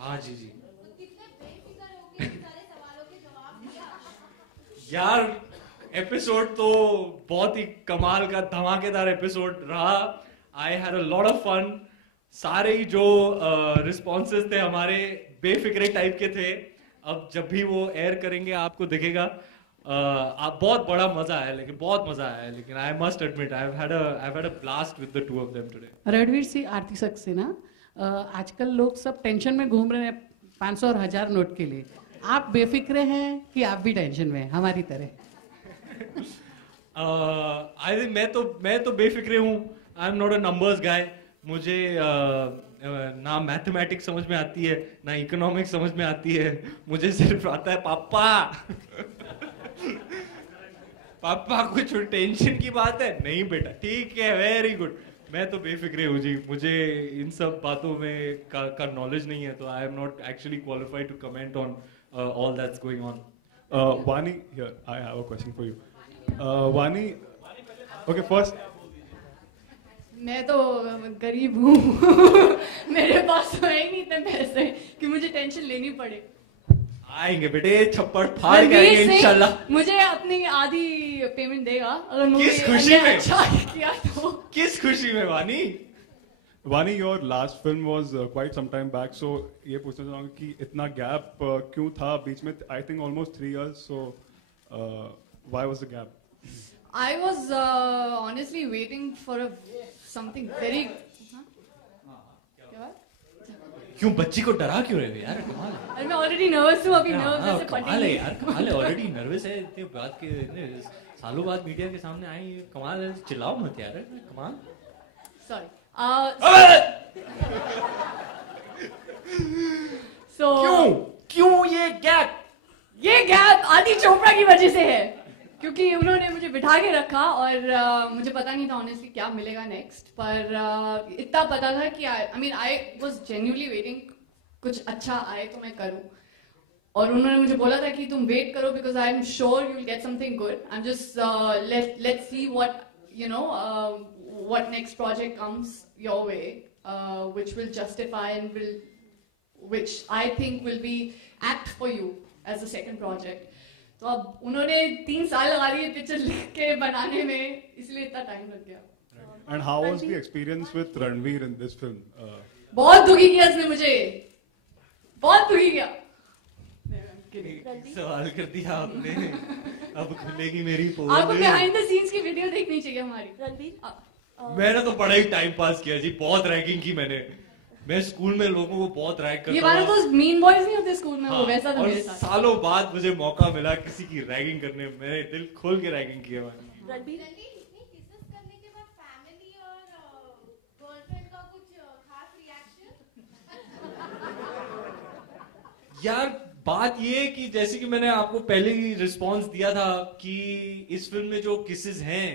हाँ जी जी। कितने बेफिक्र होके इन सारे सवालों के जवाब दिया। यार एपिसोड तो बहुत ही कमाल का धमाकेदार एपिसोड रहा। I had a lot of fun. सारे ही जो रिस्पॉन्सेज थे हमारे बेफिक्रे टाइप के थे। अब जब भी वो एयर करेंगे आपको दिखेगा। आप बहुत बड़ा मजा आया, लेकिन बहुत मजा आया, लेकिन I must admit I have had a blast with the two of them today. Ranveer Singh, Aarti Saxena, आजकल लोग सब टेंशन में घूम रहे हैं 500 और 1000 नोट के लिए। आप बेफिक्रे हैं कि आप भी टेंशन में हैं हमारी तरह? आई थिंक मैं तो बेफिक्रे हूँ। I am not a numbers guy. मुझे ना मैथमेटिक्स समझ में आती है, ना इकोनॉमिक्स समझ में आती है। मुझे सिर्फ आता है पापा। पापा कुछ टेंशन की बात है? नहीं बेटा, ठीक है, वेरी गुड। मैं तो बेफिक्रे हूँ जी। मुझे इन सब बातों में का नॉलेज नहीं है, तो I am not actually qualified to comment on all that's going on. Vani, here, I have a question for you. Vani, okay, first, मैं तो गरीब हूँ। मेरे पास तो है ही नहीं इतने पैसे कि मुझे टेंशन लेनी पड़े। आएंगे बेटे, छप्पड़ फाड़ के आएंगे रणवीर सिंह इंशाल्लाह। मुझे अपनी आधी पेमेंट देगा अगर मुझे किस खुशी में? अच्छा किया तो। किस खुशी में वानी? Vani, your last film was quite some time back, so ये पूछना चाहूँगा कि इतना gap क्यों था बीच में? I think almost 3 years, so why was the gap? I was honestly waiting for something very. क्या बात? क्यों बच्ची को डरा क्यों रहे हो यार? कमाल है। अरे मैं ऑलरेडी नर्वस हूँ, अभी नर्वस हाँ, ऐसे कमाल है फटेंगे। यार, कमाल है। ऑलरेडी नर्वस है, इतने बात के इतने सालों बाद मीडिया के सामने आई। कमाल है, चिल्लाओ मत यार। कमाल। Sorry. क्यों ये गैप? ये गैप आदि चोपड़ा की वजह से है, क्योंकि उन्होंने मुझे बिठा के रखा और मुझे पता नहीं था ऑनेस्टली क्या मिलेगा नेक्स्ट। पर इतना पता था कि आई वाज जेन्युइनली वेटिंग कुछ अच्छा आए तो मैं करूं। और उन्होंने मुझे बोला था कि तुम वेट करो because I am sure you will get something good. I am just let's see what you know what next project comes your way, which will justify and which I think will be apt for you as a second project. तो अब उन्होंने 3 साल लगा दिए picture लिख के बनाने में, इसलिए इतना टाइम लग गया। And how was the experience with Ranveer in this film? बहुत दुखी किया इसने मुझे, बहुत दुखी किया। सवाल कर दिया आपने। अब खुलेगी मेरी पोल। आपको बिहाइंड द सीन्स की वीडियो देखनी चाहिए हमारी। रणवीर, मैंने तो बड़ा ही टाइम पास किया जी, बहुत रैगिंग की मैंने। मैं स्कूल में लोगों को बहुत रैग करता ये वाला तो मीन बॉयज नहीं होते स्कूल में, हाँ, वो वैसा था और मेरे साथ। सालों बाद मुझे मौका मिला किसी की रैगिंग करने में। मैंने दिल खोल के रैगिंग किया मैंने। रणवीर इतनी किसेस करने के बाद फैमिली और गर्लफ्रेंड का कुछ खास रिएक्शन? यार बात ये कि जैसे कि मैंने आपको पहले ही रिस्पांस दिया था कि इस फिल्म में जो किसेस हैं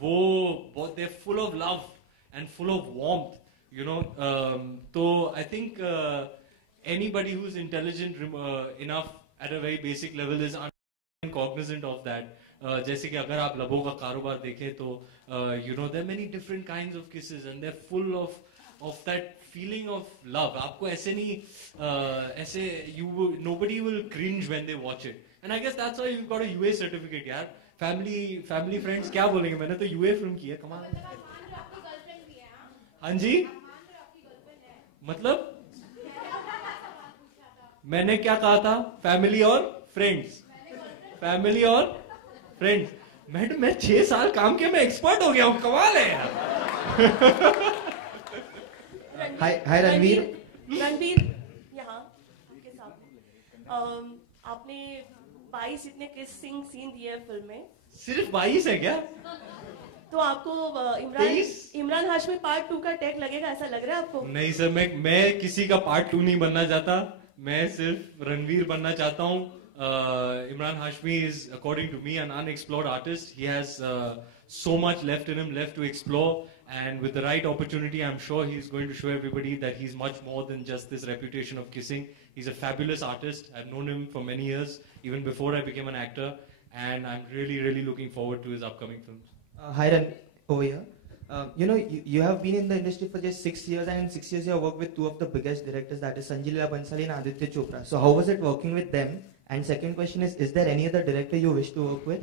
वो बहुत they full of love and full of warmth, you know. तो I think anybody who is intelligent enough at a very basic level is cognizant of that. जैसे कि अगर आप लबों का कारोबार देखें तो you know there many different kinds of kisses and they are full of that feeling of love. आपको ऐसे नहीं ऐसे nobody will cringe when they watch it, and I guess that's why you got a UA certificate यार। family friends क्या बोलेंगे? मैंने तो UA film की है। कमाल। मतलब आप मान रहे हो आपकी गर्लफ्रेंड भी है? हाँ जी, आप मान रहे हो आपकी गर्लफ्रेंड है? मतलब सवाल पूछा था। मैंने क्या कहा था? फैमिली और फ्रेंड्स, फैमिली और फ्रेंड्स। मैडम मैं 6 साल काम किया, मैं एक्सपर्ट हो गया हूँ। कमाल है यार। हाय रणवीर। रणवीर यहाँ आपके सामने आपने 22 इतने किसिंग सीन दिए हैं फिल्म में। सिर्फ 22 है क्या? तो आपको इमरान हाशमी पार्ट 2 का टैग लगेगा, ऐसा लग रहा है आपको? नहीं सर, मैं किसी का पार्ट 2 नहीं बनना चाहता। मैं सिर्फ रणवीर बनना चाहता हूँ। Imran Hashmi is according to me an unexplored artist. He has so much left in him, left to explore, and with the right opportunity I'm sure he's going to show everybody that he's much more than just this reputation of kissing. He's a fabulous artist. I've known him for many years, even before I became an actor, and I'm really looking forward to his upcoming films. Hi Ran, over here. you have been in the industry for just 6 years, and in 6 years you have worked with two of the biggest directors, that is Sanjay Leela Bhansali and Aditya Chopra. So how was it working with them? And second question is there any other director you wish to work with?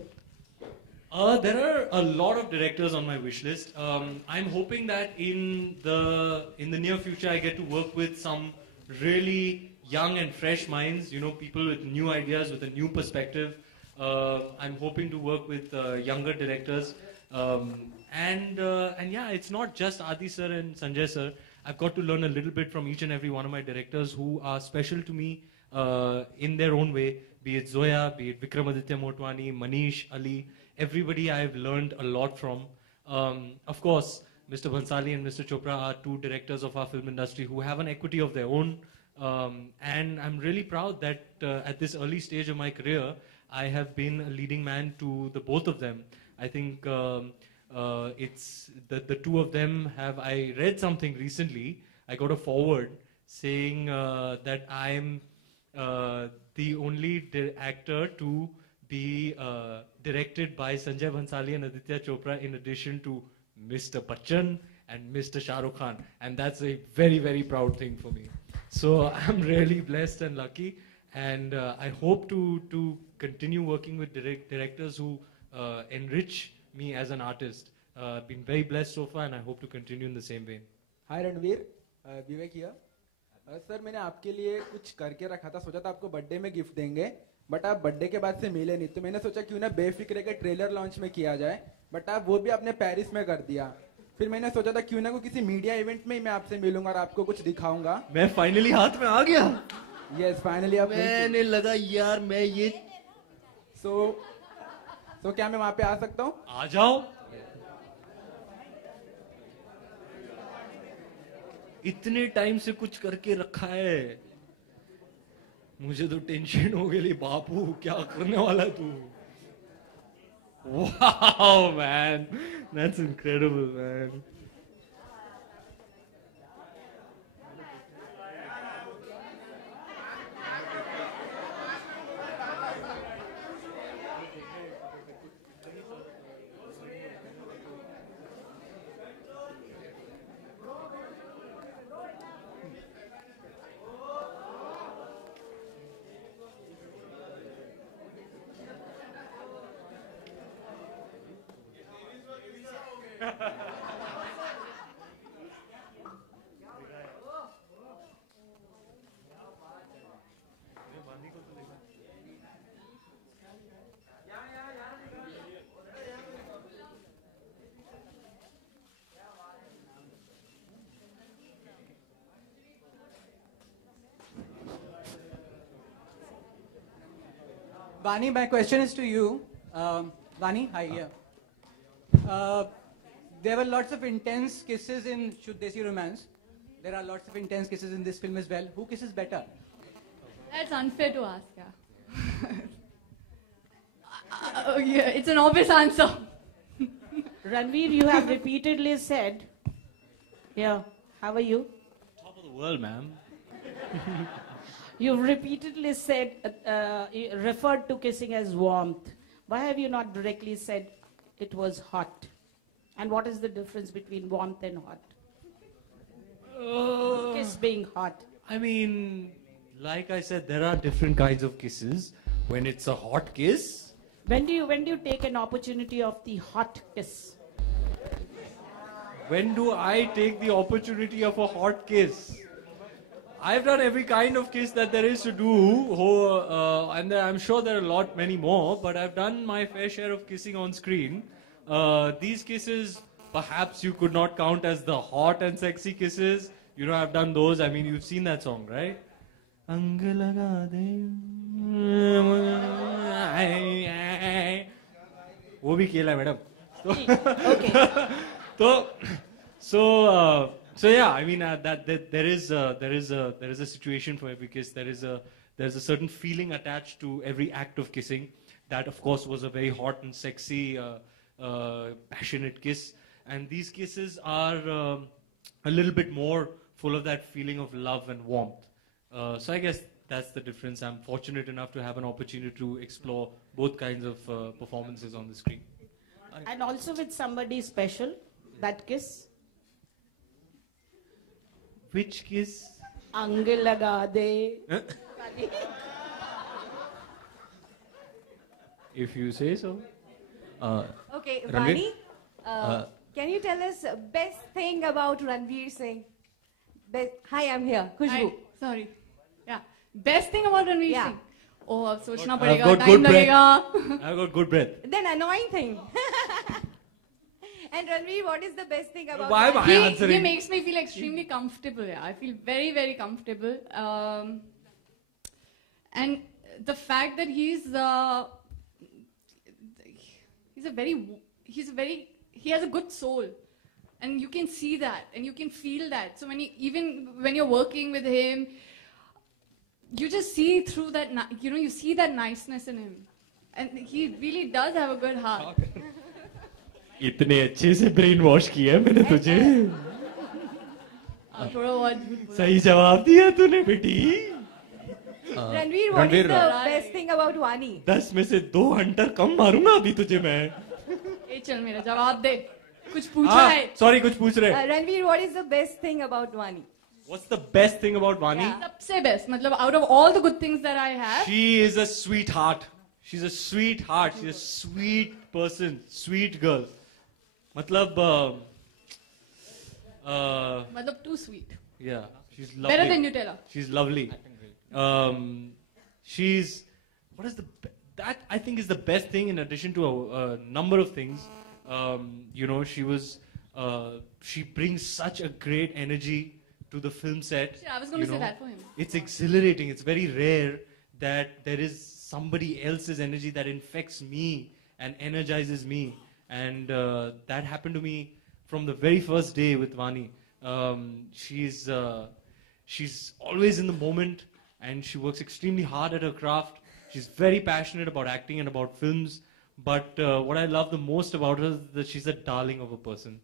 There are a lot of directors on my wish list. I'm hoping that in the near future I get to work with some really young and fresh minds, people with new ideas, with a new perspective. I'm hoping to work with younger directors. And yeah, it's not just Adi sir and Sanjay sir. I've got to learn a little bit from each and every one of my directors who are special to me in their own way, be it Zoya, be it Vikramaditya Motwani, Manish, Ali. Everybody I've learned a lot from. Of course, Mr. Bhansali and Mr. Chopra are two directors of our film industry who have an equity of their own. And I'm really proud that at this early stage of my career, I have been a leading man to the both of them. I think it's the two of them have. I read something recently. I got a forward saying that I'm the only actor to be directed by Sanjay Bhansali and Aditya Chopra, in addition to Mr. Bachchan and Mr. Shah Rukh Khan, and that's a very, very proud thing for me. So I'm really blessed and lucky, and I hope to continue working with directors who enrich me as an artist. Been very blessed so far, and I hope to continue in the same vein. Hi Ranveer, Vivek here. Sir मैंने आपके लिए कुछ करके रखा था, सोचा था आपको बर्थडे में गिफ्ट देंगे, बट आप बर्थडे के बाद से मिले नहीं, तो मैंने सोचा क्यों ना बेफिक्रे के ट्रेलर लॉन्च में किया जाए, बट आप वो भी आपने पेरिस में कर दिया. फिर मैंने सोचा था क्यों ना कोई किसी मीडिया इवेंट में ही मैं आपसे मिलूंगा और आपको कुछ दिखाऊंगा. मैं फाइनली हाथ में आ गया. यस फाइनली आप. मैंने लगा यार मैं ये सो क्या मैं वहां पे आ सकता हूँ? आ जाओ. इतने टाइम से कुछ करके रखा है, मुझे तो टेंशन हो गई. बापू क्या करने वाला तू? Wow, man, that's incredible, man. Vani, my question is to you. Vani, hi, here. There were lots of intense kisses in Shuddh Desi Romance. There are lots of intense kisses in this film as well. Who kisses better? That's unfair to ask, yeah. It's an obvious answer. Ranveer, you have repeatedly said, how are you? Top of the world, ma'am. You've repeatedly said, referred to kissing as warmth. Why have you not directly said it was hot? And what is the difference between warmth and hot? Kiss being hot. I mean, like I said, there are different kinds of kisses. When it's a hot kiss. When do you take an opportunity of the hot kiss? When do I take the opportunity of a hot kiss? I've done every kind of kiss that there is to do, and I'm sure there are many more, but I've done my fair share of kissing on screen. These kisses, perhaps you could not count as the hot and sexy kisses. I've done those. I mean, you've seen that song, right? वो भी खेला madam. So yeah, I mean that there is a situation for every kiss. There's a certain feeling attached to every act of kissing. That of course was a very hot and sexy, passionate kiss. And these kisses are a little bit more full of that feeling of love and warmth. So I guess that's the difference. I'm fortunate enough to have an opportunity to explore both kinds of performances on the screen. And also with somebody special. That kiss? Which kiss? अंग लगा दे. If you say so. Okay, Ranveer? Vani, can you tell us best thing about Ranveer Singh? Hi, I'm here. Khushbu. Hi, sorry. Yeah. Best thing about Ranveer Yeah. Singh? Oh, अब सोचना I've पड़ेगा, got time good breath. लगेगा. I've got good breath. Then annoying thing. And Ranveer, what is the best thing about Why am I He answering? makes me feel extremely comfortable. Yeah, I feel very, very comfortable. And the fact that he has a good soul, and you can see that, and you can feel that. So even when you're working with him, you just see through that. You see that niceness in him, and he really does have a good heart. इतने अच्छे से brain wash किया है मैंने तुझे. थोड़ा बहुत झूठ बोला. सही जवाब दिया तूने बेटी. Ranveer, what is the best thing about Vani? 10 में से 2 हंटर कम मारूंगा अभी तुझे मैं. ए चल मेरा जवाब दे. कुछ पूछा है. सॉरी कुछ पूछ रहे. Ranveer, what is the best thing about Vani? What's the best thing about Vani? सबसे best मतलब out of all the good things that I have. She is a sweetheart. She's a sweetheart. She's a sweet person, sweet girl. मतलब मतलब too sweet. Yeah, she's lovely. Better than Nutella. She's lovely. She's what is that I think is the best thing in addition to a number of things. She brings such a great energy to the film set. Yeah, I was going to say that for him. It's exhilarating. It's very rare that there is somebody else's energy that infects me and energizes me. And that happened to me from the very first day with Vani. She's always in the moment, and she works extremely hard at her craft. She's very passionate about acting and about films. But what I love the most about her is that she's a darling of a person.